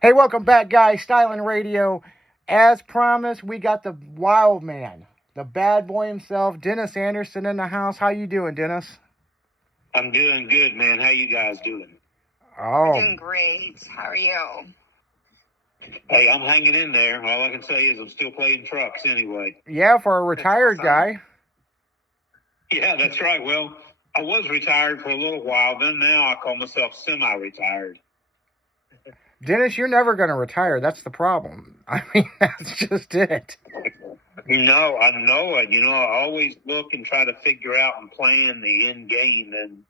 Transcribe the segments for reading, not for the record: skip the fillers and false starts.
Hey, welcome back, guys. Styling Radio. As promised, we got the wild man, the bad boy himself, Dennis Anderson, in the house. How you doing, Dennis? I'm doing good, man. How you guys doing? We're Oh, doing great. How are you? Hey, I'm hanging in there. All I can say is I'm still playing trucks anyway. yeah, for a retired awesome. guy. Yeah, that's right. Well, I was retired for a little while. Then now I call myself semi-retired. Dennis, you're never going to retire. That's the problem. I mean, that's just it. No, I know it. I always look and try to figure out and plan the end game, and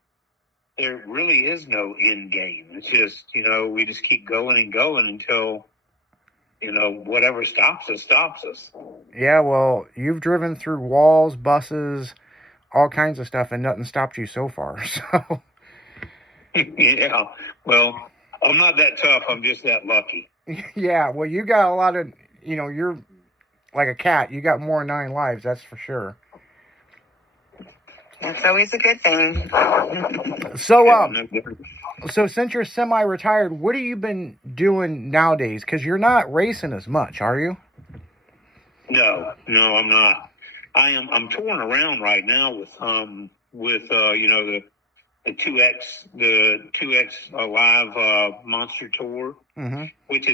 there really is no end game. It's just, we just keep going and going until, whatever stops us, stops us. Yeah, well, you've driven through walls, buses, all kinds of stuff, and nothing stopped you so far. So, Yeah. Well, I'm not that tough. I'm just that lucky. yeah, well, you got a lot of, you're like a cat. You got more than 9 lives, that's for sure. That's always a good thing. So since you're semi-retired, what have you been doing nowadays? Because you're not racing as much, are you? No, I'm not. I'm touring around right now with the 2X Live Monster Tour, Mm-hmm. which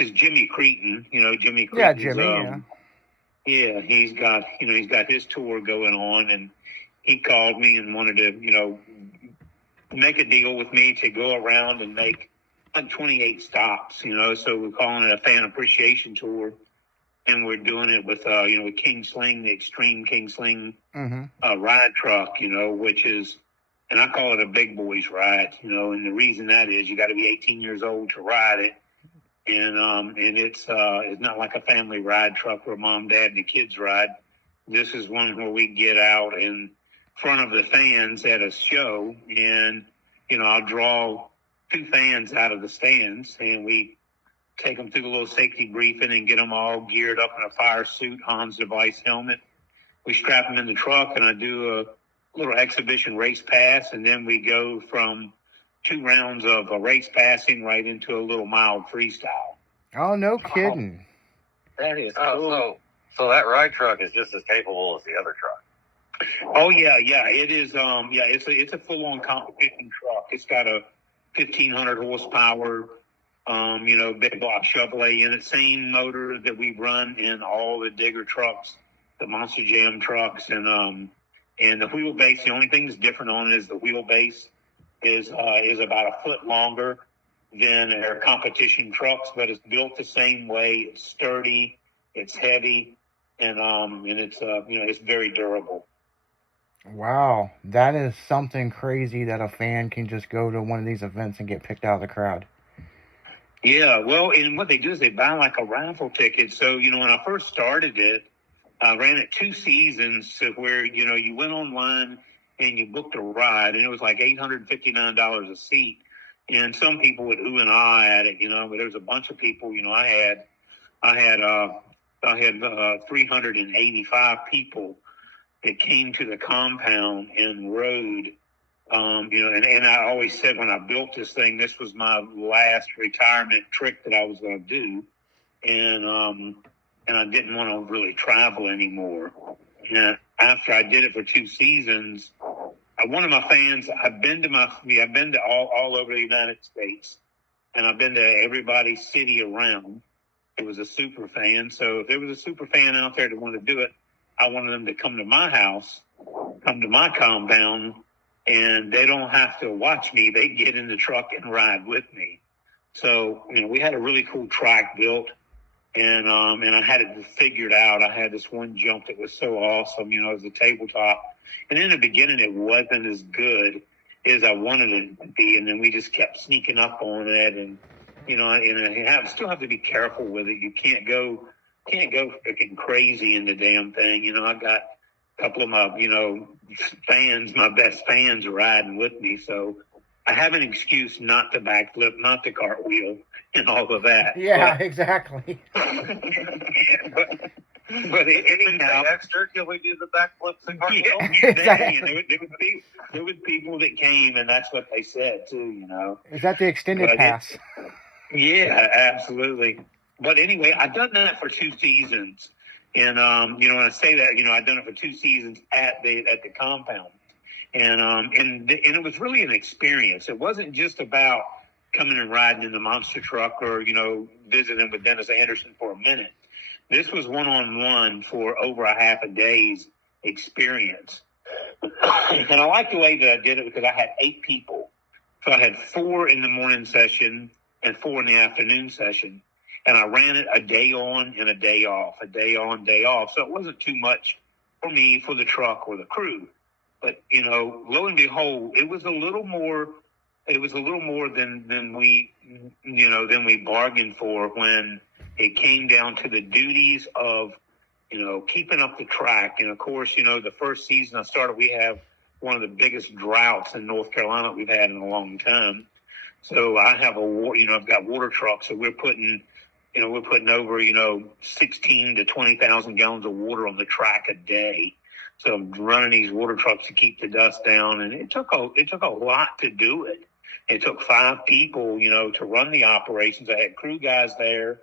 is Jimmy Cretin. Jimmy Cretin. Yeah, Jimmy. Yeah, he's got his tour going on, and he called me and wanted to make a deal with me to go around and make like 28 stops. So we're calling it a fan appreciation tour. And we're doing it with, with King Sling, the Extreme King Sling ride truck, which is, and I call it a big boys ride, and the reason that is you got to be 18 years old to ride it. And it's not like a family ride truck where mom, dad, and the kids ride. This is one where we get out in front of the fans at a show, and, I'll draw 2 fans out of the stands, and we take them through a little safety briefing and get them all geared up in a fire suit, Hans Device helmet. We strap them in the truck, and I do a little exhibition race pass, and then we go from 2 rounds of a race passing right into a little mild freestyle. Oh, no kidding. That is cool. So that ride truck is just as capable as the other truck. Oh yeah, it is. It's a full-on competition truck. It's got a 1,500 horsepower. Big block Chevrolet in it. Same motor that we run in all the digger trucks, the Monster Jam trucks, and the wheelbase. The only thing that's different on it is the wheelbase is about a foot longer than our competition trucks, but it's built the same way. It's sturdy, it's heavy, and it's very durable. Wow, that is something crazy that a fan can just go to one of these events and get picked out of the crowd. Yeah, well, and what they do is they buy like a raffle ticket. So, when I first started it, I ran it 2 seasons to where, you went online and you booked a ride, and it was like $859 a seat. And some people would ooh and ah at it, but there was a bunch of people, I had 385 people that came to the compound and rode. And I always said when I built this thing, this was my last retirement trick that I was going to do. And I didn't want to really travel anymore. And after I did it for 2 seasons, one of my fans, I've been to all over the United States, and I've been to everybody's city around. It was a super fan. So if there was a super fan out there that wanted to do it, I wanted them to come to my house, come to my compound, and they don't have to watch me. They get in the truck and ride with me. So, we had a really cool track built, and I had it figured out. I had this one jump that was so awesome, it was a tabletop. And in the beginning, it wasn't as good as I wanted it to be. And then we just kept sneaking up on it. And, still have to be careful with it. You can't go freaking crazy in the damn thing. I got a couple of my, fans, my best fans riding with me. So I have an excuse not to backflip, not to cartwheel, and all of that. Yeah, exactly. But anyhow, extra, can we do the backflips and cartwheels? Yeah, exactly. There was people that came, and that's what they said too. Is that the extended pass? Yeah, absolutely. But anyway, I've done that for 2 seasons. And, when I say that, I've done it for 2 seasons at the compound. And it was really an experience. It wasn't just about coming and riding in the monster truck or, visiting with Dennis Anderson for a minute. This was one-on-one for over a half a day's experience. And I like the way that I did it because I had 8 people. So I had 4 in the morning session and 4 in the afternoon session. And I ran it a day on and a day off, a day on, day off. So it wasn't too much for me, for the truck or the crew. But, lo and behold, it was a little more than we bargained for when it came down to the duties of, keeping up the track. And of course, the first season I started, we have one of the biggest droughts in North Carolina we've had in a long time. So I have I've got water trucks, so we're putting over, 16 to 20,000 gallons of water on the track a day. So I'm running these water trucks to keep the dust down, and it took a lot to do it. It took 5 people, to run the operations. I had crew guys there,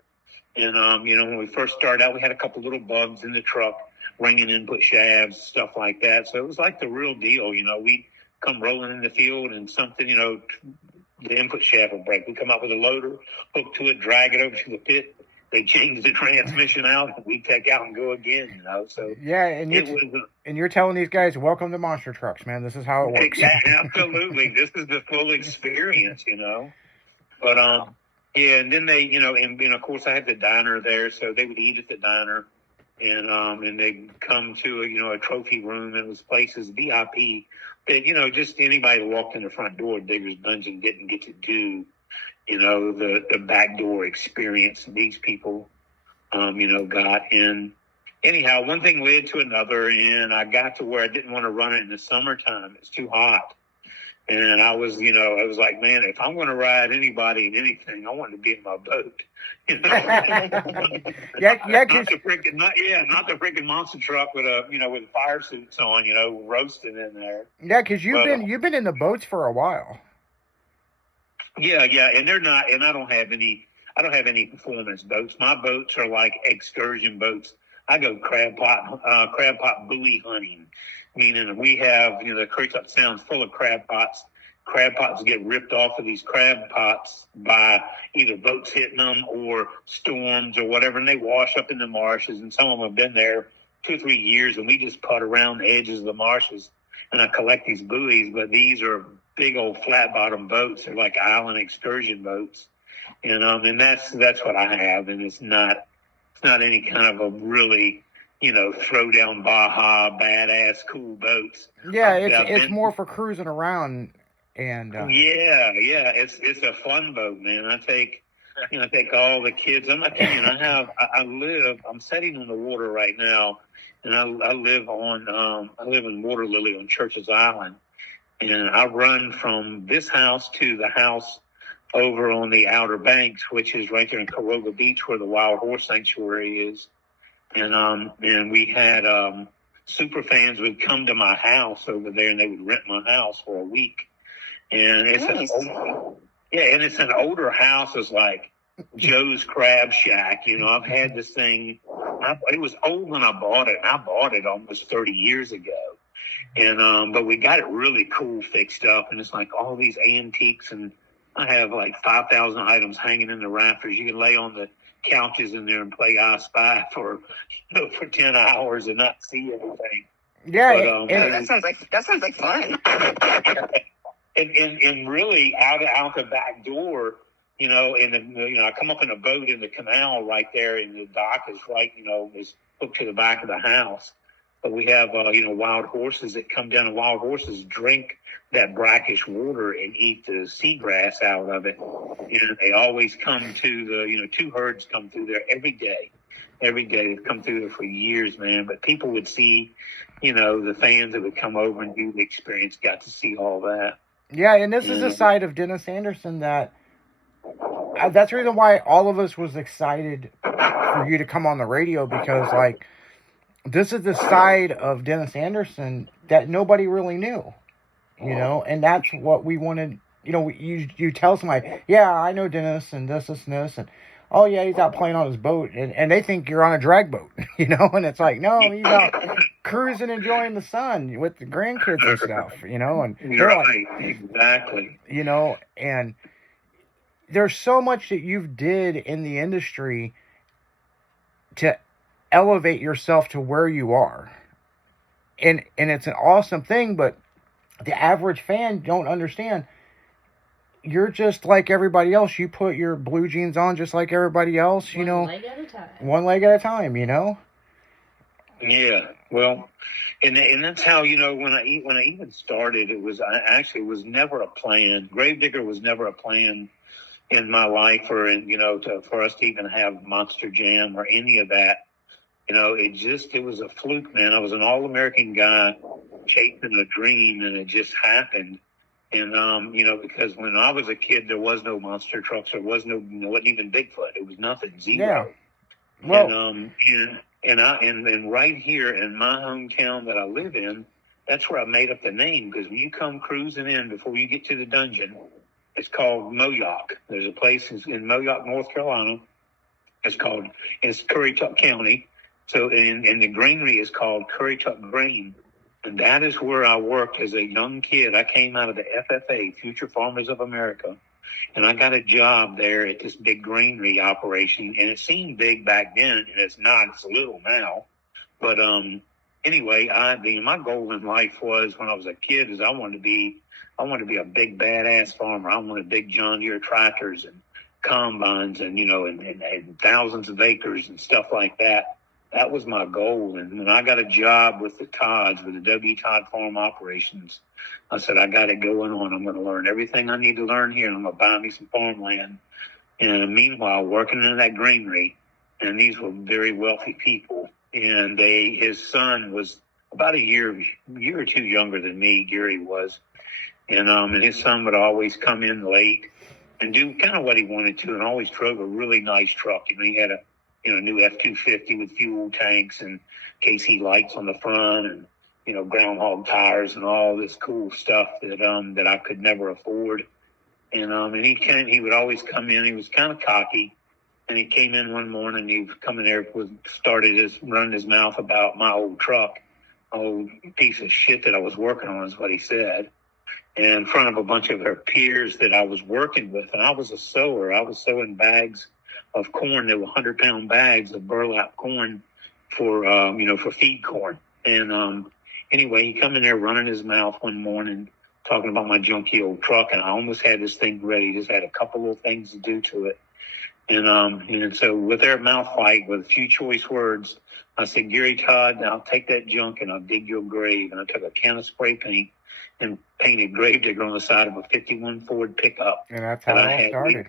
and when we first started out, we had a couple little bugs in the truck, ringing input shafts, stuff like that. So it was like the real deal. We come rolling in the field, and something, the input shaft will break. We come out with a loader, hook to it, drag it over to the pit. They change the transmission out, and we take out and go again, So yeah, and you're telling these guys, welcome to monster trucks, man. This is how it works. Yeah, absolutely. This is the full experience, But yeah, and then they, and of course I had the diner there, so they would eat at the diner, and they'd come to a trophy room, and it was places VIP that just anybody who walked in the front door of Digger's Dungeon didn't get to do. The backdoor experience these people, got in. Anyhow, one thing led to another, and I got to where I didn't want to run it in the summertime. It's too hot. And I was like, man, if I'm going to ride anybody in anything, I want to be in my boat. Yeah, not the freaking monster truck with with fire suits on, roasting in there. Yeah, because you've been in the boats for a while. Yeah, and they're not, and I don't have any performance boats. My boats are like excursion boats. I go crab pot buoy hunting, meaning we have, the creek up sounds full of crab pots. Crab pots get ripped off of these crab pots by either boats hitting them or storms or whatever, and they wash up in the marshes, and some of them have been there 2 or 3 years, and we just putt around the edges of the marshes, and I collect these buoys, but these are big old flat bottom boats. They're like island excursion boats, and that's what I have. And it's not any kind of a really throw down Baja badass cool boats. Yeah, it's more for cruising around. And it's a fun boat, man. I take all the kids. I'm not kidding. I'm sitting on the water right now, and I live in Water Lily on Church's Island. And I run from this house to the house over on the Outer Banks, which is right there in Caroga Beach where the Wild Horse Sanctuary is. And we had super fans would come to my house over there, and they would rent my house for a week. And it's it's an older house. It's like Joe's Crab Shack. I've had this thing. It was old when I bought it, and I bought it almost 30 years ago. And but we got it really cool fixed up, and it's like all these antiques, and I have like 5,000 items hanging in the rafters. You can lay on the couches in there and play I Spy for 10 hours and not see anything. Yeah, that sounds like fun. and really out the back door, I come up in a boat in the canal right there, and the dock is right, is hooked to the back of the house. But we have, wild horses that come down, and wild horses drink that brackish water and eat the seagrass out of it. They always come to 2 herds come through there every day. They've come through there for years, man. But people would see, the fans that would come over and do the experience got to see all that. Yeah, and this is a side of Dennis Anderson that's the reason why all of us was excited for you to come on the radio, because, like, this is the side of Dennis Anderson that nobody really knew, and that's what we wanted, you tell somebody, yeah, I know Dennis and this, and this, and oh yeah, he's out playing on his boat, and they think you're on a drag boat, and it's like, no, he's out cruising, enjoying the sun with the grandkids and stuff, and they're Right, exactly. and there's so much that you've did in the industry to elevate yourself to where you are. And it's an awesome thing, but the average fan don't understand. You're just like everybody else. You put your blue jeans on just like everybody else, One leg at a time. One leg at a time, Yeah, well, and that's how when I even started, it was was never a plan. Gravedigger was never a plan in my life, or for us to even have Monster Jam or any of that. It was a fluke, man. I was an all-American guy chasing a dream, and it just happened. And because when I was a kid, there was no monster trucks, there was wasn't even Bigfoot. It was nothing, zero. Yeah. Well, and right here in my hometown that I live in, that's where I made up the name, because when you come cruising in before you get to the dungeon, it's called Moyock. There's a place in Moyock, North Carolina. It's Currituck County. So, and the granary is called Currituck Grain. And that is where I worked as a young kid. I came out of the FFA, Future Farmers of America, and I got a job there at this big granary operation. And it seemed big back then, and it's not. It's little now. But anyway, my goal in life was, when I was a kid, is I wanted to be a big badass farmer. I wanted big John Deere tractors and combines, and and thousands of acres and stuff like that. That was my goal. And when I got a job with the Todds, with the W. Todd Farm Operations, I said, I got it going on. I'm going to learn everything I need to learn here, and I'm going to buy me some farmland. And meanwhile, working in that granary, and these were very wealthy people. And his son was about a year or two younger than me, Gary was. And his son would always come in late and do kind of what he wanted to, and always drove a really nice truck. He had a new F-250 with fuel tanks and KC lights on the front, and groundhog tires and all this cool stuff that I could never afford. And he would always come in. He was kind of cocky, and he came in one morning. He was coming there, started running his mouth about my old truck, old piece of shit that I was working on, is what he said, in front of a bunch of her peers that I was working with. And I was a sower. I was sowing bags of corn. There were 100-pound bags of burlap corn for feed corn. And anyway, he come in there running his mouth one morning, talking about my junky old truck, and I almost had this thing ready. Just had a couple little things to do to it. And so with their mouth fight, with a few choice words, I said, Gary Todd, I'll take that junk and I'll dig your grave. And I took a can of spray paint and painted Gravedigger on the side of a 51 Ford pickup. And that's how it all started.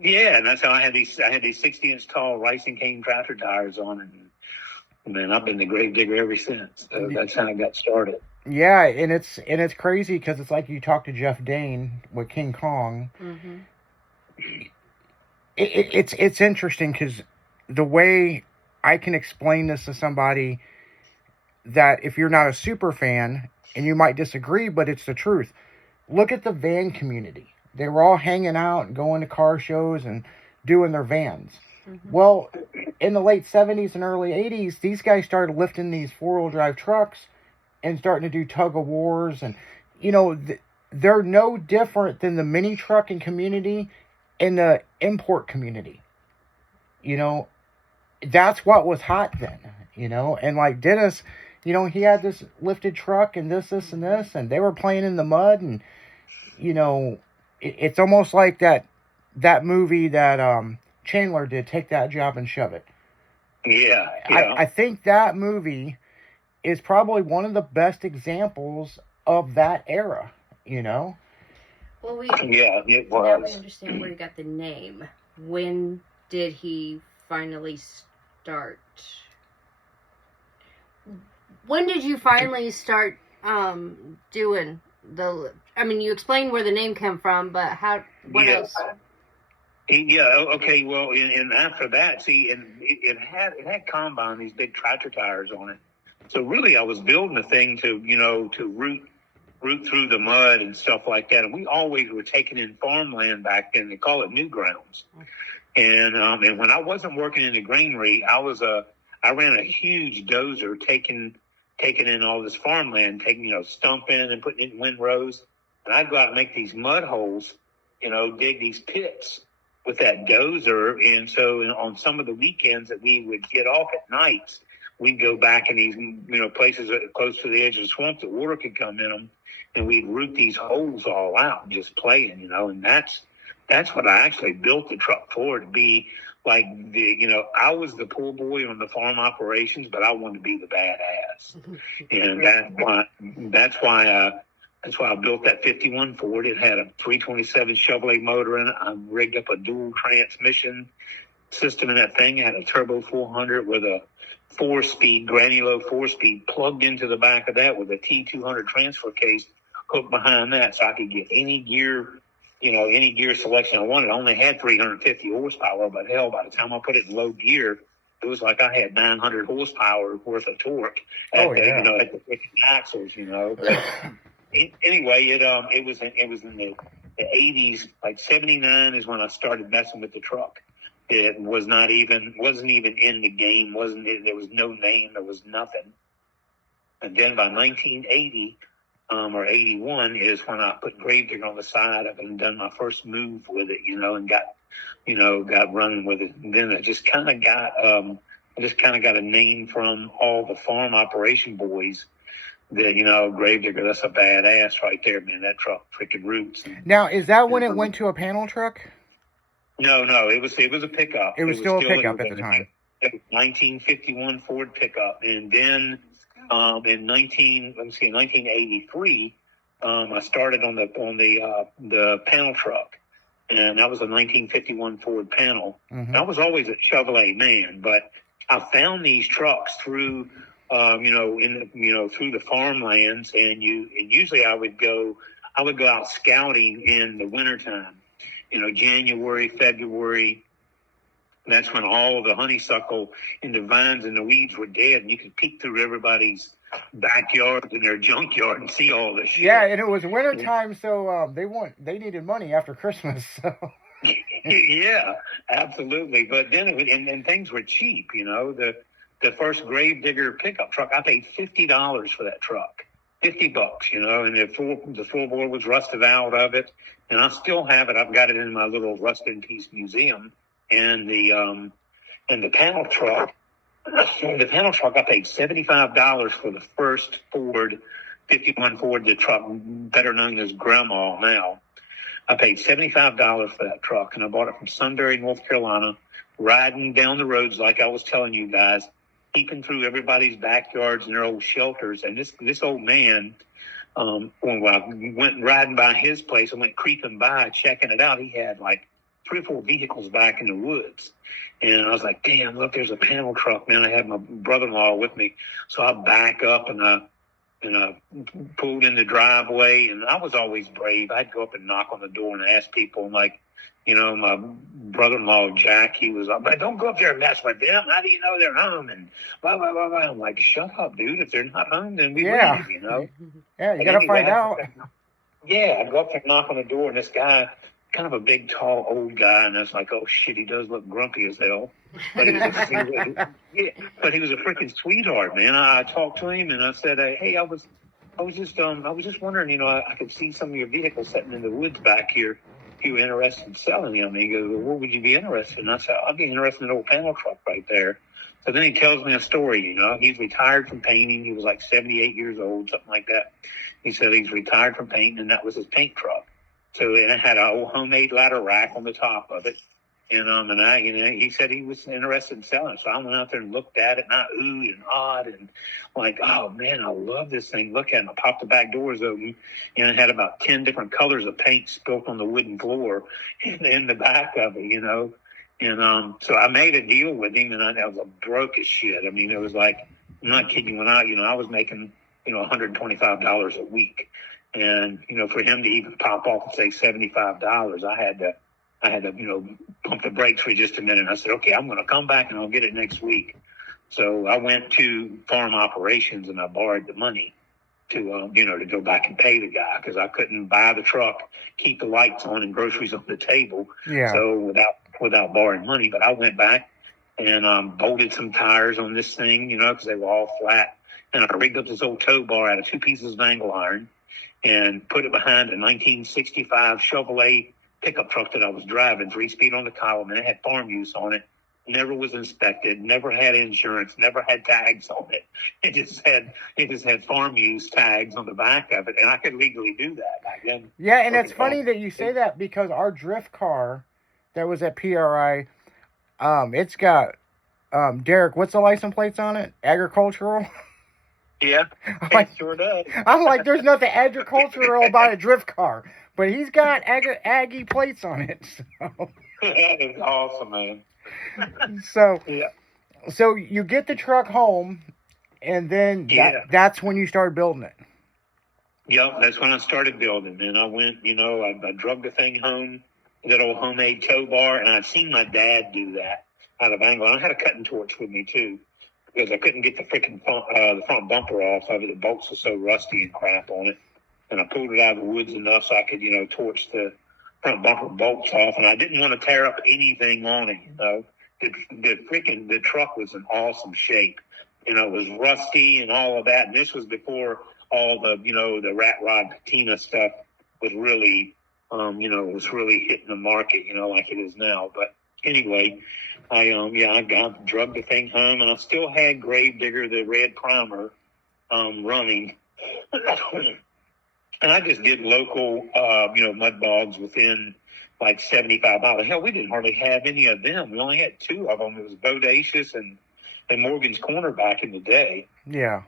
Yeah, and that's how I had these 60-inch tall ricing cane tractor tires on, and man, I've been the Gravedigger ever since. So that's how I got started. Yeah, and it's crazy, because it's like you talk to Jeff Dane with King Kong. Mm-hmm. It's interesting, because the way I can explain this to somebody, that if you're not a super fan, and you might disagree, but it's the truth. Look at the van community. They were all hanging out and going to car shows and doing their vans. Mm-hmm. Well, in the late 70s and early 80s, these guys started lifting these four-wheel drive trucks and starting to do tug of wars. And, they're no different than the mini trucking community and the import community. That's what was hot then, And like Dennis, he had this lifted truck and this, and this, and they were playing in the mud. And, it's almost like that movie that Chandler did, Take That Job and Shove It. Yeah. I think that movie is probably one of the best examples of that era, Well, it was. Now we understand where he got the name. When did he finally start? When did you finally start doing the... I mean, you explained where the name came from, but what else? Yeah, okay, well, and after that, see, and it had combine, these big tractor tires on it. So really, I was building a thing to root root through the mud and stuff like that. And we always were taking in farmland back then. They call it new grounds. And when I wasn't working in the granary, I ran a huge dozer taking in all this farmland, stumping and putting it in windrows. And I'd go out and make these mud holes, dig these pits with that dozer. And so on some of the weekends that we would get off at nights, we'd go back in these, places close to the edge of the swamp that water could come in them. And we'd root these holes all out and just playing, and that's what I actually built the truck for, to be like I was the pool boy on the farm operations, but I wanted to be the badass. And that's why I built that 51 Ford. It had a 327 Chevrolet motor in it. I rigged up a dual transmission system in that thing. It had a turbo 400 with a 4-speed, Granny-Low 4-speed plugged into the back of that with a T200 transfer case hooked behind that, so I could get any gear selection I wanted. I only had 350 horsepower, but hell, by the time I put it in low gear, it was like I had 900 horsepower worth of torque at the axles, But anyway, it was in the 80s, like 79 is when I started messing with the truck. It wasn't even in the game. There was no name. There was nothing. And then by 1980 or 81 is when I put Gravedigger on the side of it and done my first move with it, and got running with it. And then I just kind of got a name from all the farm operation boys that, Gravedigger, that's a badass right there, man. That truck freaking roots. Now, is that when it went to a panel truck? No, it was a pickup. It was still a pickup at the time. 1951 Ford pickup, and then in 1983, I started on the panel truck, and that was a 1951 Ford panel. Mm-hmm. I was always a Chevrolet man, but I found these trucks through through the farmlands, and usually I would go out scouting in the wintertime. January, February. That's when all of the honeysuckle and the vines and the weeds were dead, and you could peek through everybody's backyards and their junkyard and see all this shit. Yeah, and it was wintertime, so they needed money after Christmas. So. Yeah, absolutely. But then and things were cheap. The first Gravedigger pickup truck, I paid $50 for that truck. $50, and the floorboard was rusted out of it, and I still have it. I've got it in my little rust in peace museum. And the panel truck, I paid $75 for the first Ford, 51 Ford, the truck better known as Grandma now. I paid $75 for that truck, and I bought it from Sunbury, North Carolina, riding down the roads like I was telling you guys, peeping through everybody's backyards and their old shelters. And this old man, when I went riding by his place, I went creeping by, checking it out. He had like 3 or 4 vehicles back in the woods. And I was like, damn, look, there's a panel truck, man. I had my brother-in-law with me. So I back up and I pulled in the driveway, and I was always brave. I'd go up and knock on the door and ask people, and my brother-in-law, Jack, he was like, but don't go up there and mess with them. How do you know they're home? And blah, blah, blah, blah. I'm like, shut up, dude. If they're not home, then we leave, Yeah, you got to find out. Yeah, I'd go up there and knock on the door, and this guy, kind of a big, tall, old guy, and I was like, oh, shit, he does look grumpy as hell. But he was a freaking sweetheart, man. I talked to him, and I said, hey, I was just wondering, I could see some of your vehicles sitting in the woods back here. If you were interested in selling them. And he goes, well, what would you be interested in? I said, I'd be interested in an old panel truck right there. So then he tells me a story, He's retired from painting. He was like 78 years old, something like that. He said he's retired from painting, and that was his paint truck. So and it had an old homemade ladder rack on the top of it. And he said he was interested in selling it. So I went out there and looked at it, and I oohed and awed, and like, oh man, I love this thing. Look at it. And I popped the back doors open, and it had about 10 different colors of paint spilt on the wooden floor in the back of it, And so I made a deal with him, and I was broke as shit. I mean, it was like, I'm not kidding you, I was making, $125 a week. And, for him to even pop off and say $75, I had to, pump the brakes for just a minute. I said, okay, I'm going to come back and I'll get it next week. So I went to farm operations and I borrowed the money to to go back and pay the guy because I couldn't buy the truck, keep the lights on and groceries on the table. Yeah. So without borrowing money, but I went back and bolted some tires on this thing, because they were all flat. And I rigged up this old tow bar out of 2 pieces of angle iron and put it behind a 1965 Chevrolet pickup truck that I was driving, 3-speed on the column, and it had farm use on it. Never was inspected, never had insurance, never had tags on it. It just had farm use tags on the back of it, and I could legally do that back then. Yeah, and it's funny that you say that because our drift car that was at PRI, it's got Derek, what's the license plates on it? Agricultural? Yeah, Like, it sure does. I'm like, there's nothing agricultural about a drift car, but he's got Aggie plates on it. That is awesome, man. So, Yeah. so you get the truck home, and then that's when you start building it. Yep, that's when I started building. And I went, I drug the thing home, that old homemade tow bar, and I'd seen my dad do that out of angle. And I had a cutting torch with me, too, because I couldn't get the freaking the front bumper off of it. The bolts were so rusty and crap on it. And I pulled it out of the woods enough so I could, torch the front bumper bolts off. And I didn't want to tear up anything on it, The truck was in awesome shape. It was rusty and all of that. And this was before all the, the rat rod patina stuff was really, was really hitting the market, like it is now. But anyway, I drugged the thing home, and I still had Gravedigger, the red primer, running. And I just did local, mud bogs within like 75 miles. Hell, we didn't hardly have any of them. We only had 2 of them. It was Bodacious and Morgan's Corner back in the day. Yeah.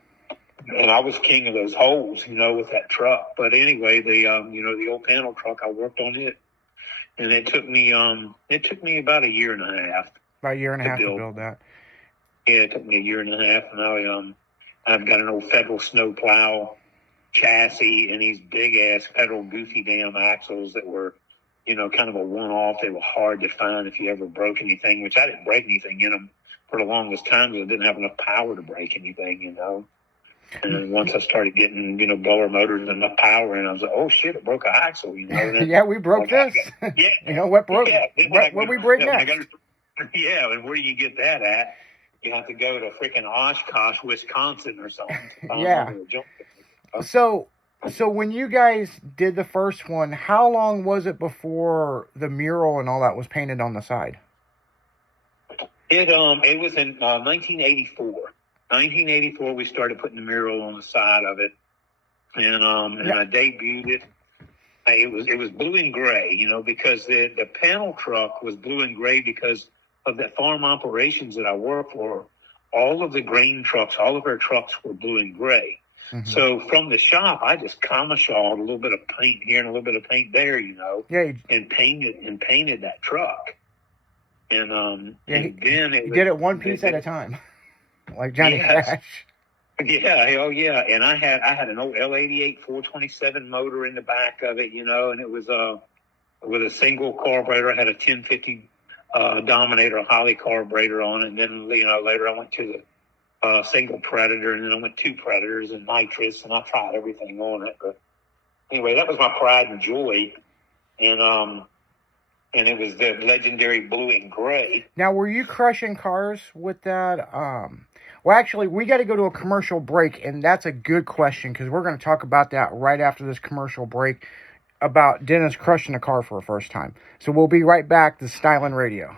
And I was king of those holes, with that truck. But anyway, the old panel truck, I worked on it, and it took me about a year and a half. About a year and a half to build that. Yeah, it took me a year and a half, and I've got an old Federal snowplow chassis and these big ass Federal goofy damn axles that were, kind of a one-off. They were hard to find if you ever broke anything, which I didn't break anything in them for the longest time because I didn't have enough power to break anything, And then once I started getting, blower motors and enough power, and I was like, oh shit, it broke an axle, Then, yeah, we broke this. Yeah. What broke? Yeah. What we break next? Yeah, and where do you get that at? You have to go to freaking Oshkosh, Wisconsin or something. Yeah. So when you guys did the first one, how long was it before the mural and all that was painted on the side? It was in 1984. 1984, we started putting the mural on the side of it, and I debuted it. It was blue and gray, because the panel truck was blue and gray because of the farm operations that I work for. All of the grain trucks, all of our trucks were blue and gray. Mm-hmm. So from the shop, I just comma-shawled a little bit of paint here and a little bit of paint there, Yeah. and painted that truck. And and then you did it one piece at a time, like Johnny Cash. Yeah, hell yeah. And I had an old L88 427 motor in the back of it, and it was with a single carburetor. I had a 1050 Dominator, a Holly carburetor on it. And then, later I went to the single Predator, and then I went 2 Predators and nitrous, and I tried everything on it. But anyway, that was my pride and joy. And it was the legendary blue and gray. Now, were you crushing cars with that? Well, actually, we got to go to a commercial break, and that's a good question because we're going to talk about that right after this commercial break about Dennis crushing a car for the first time. So we'll be right back to Stylin' Radio.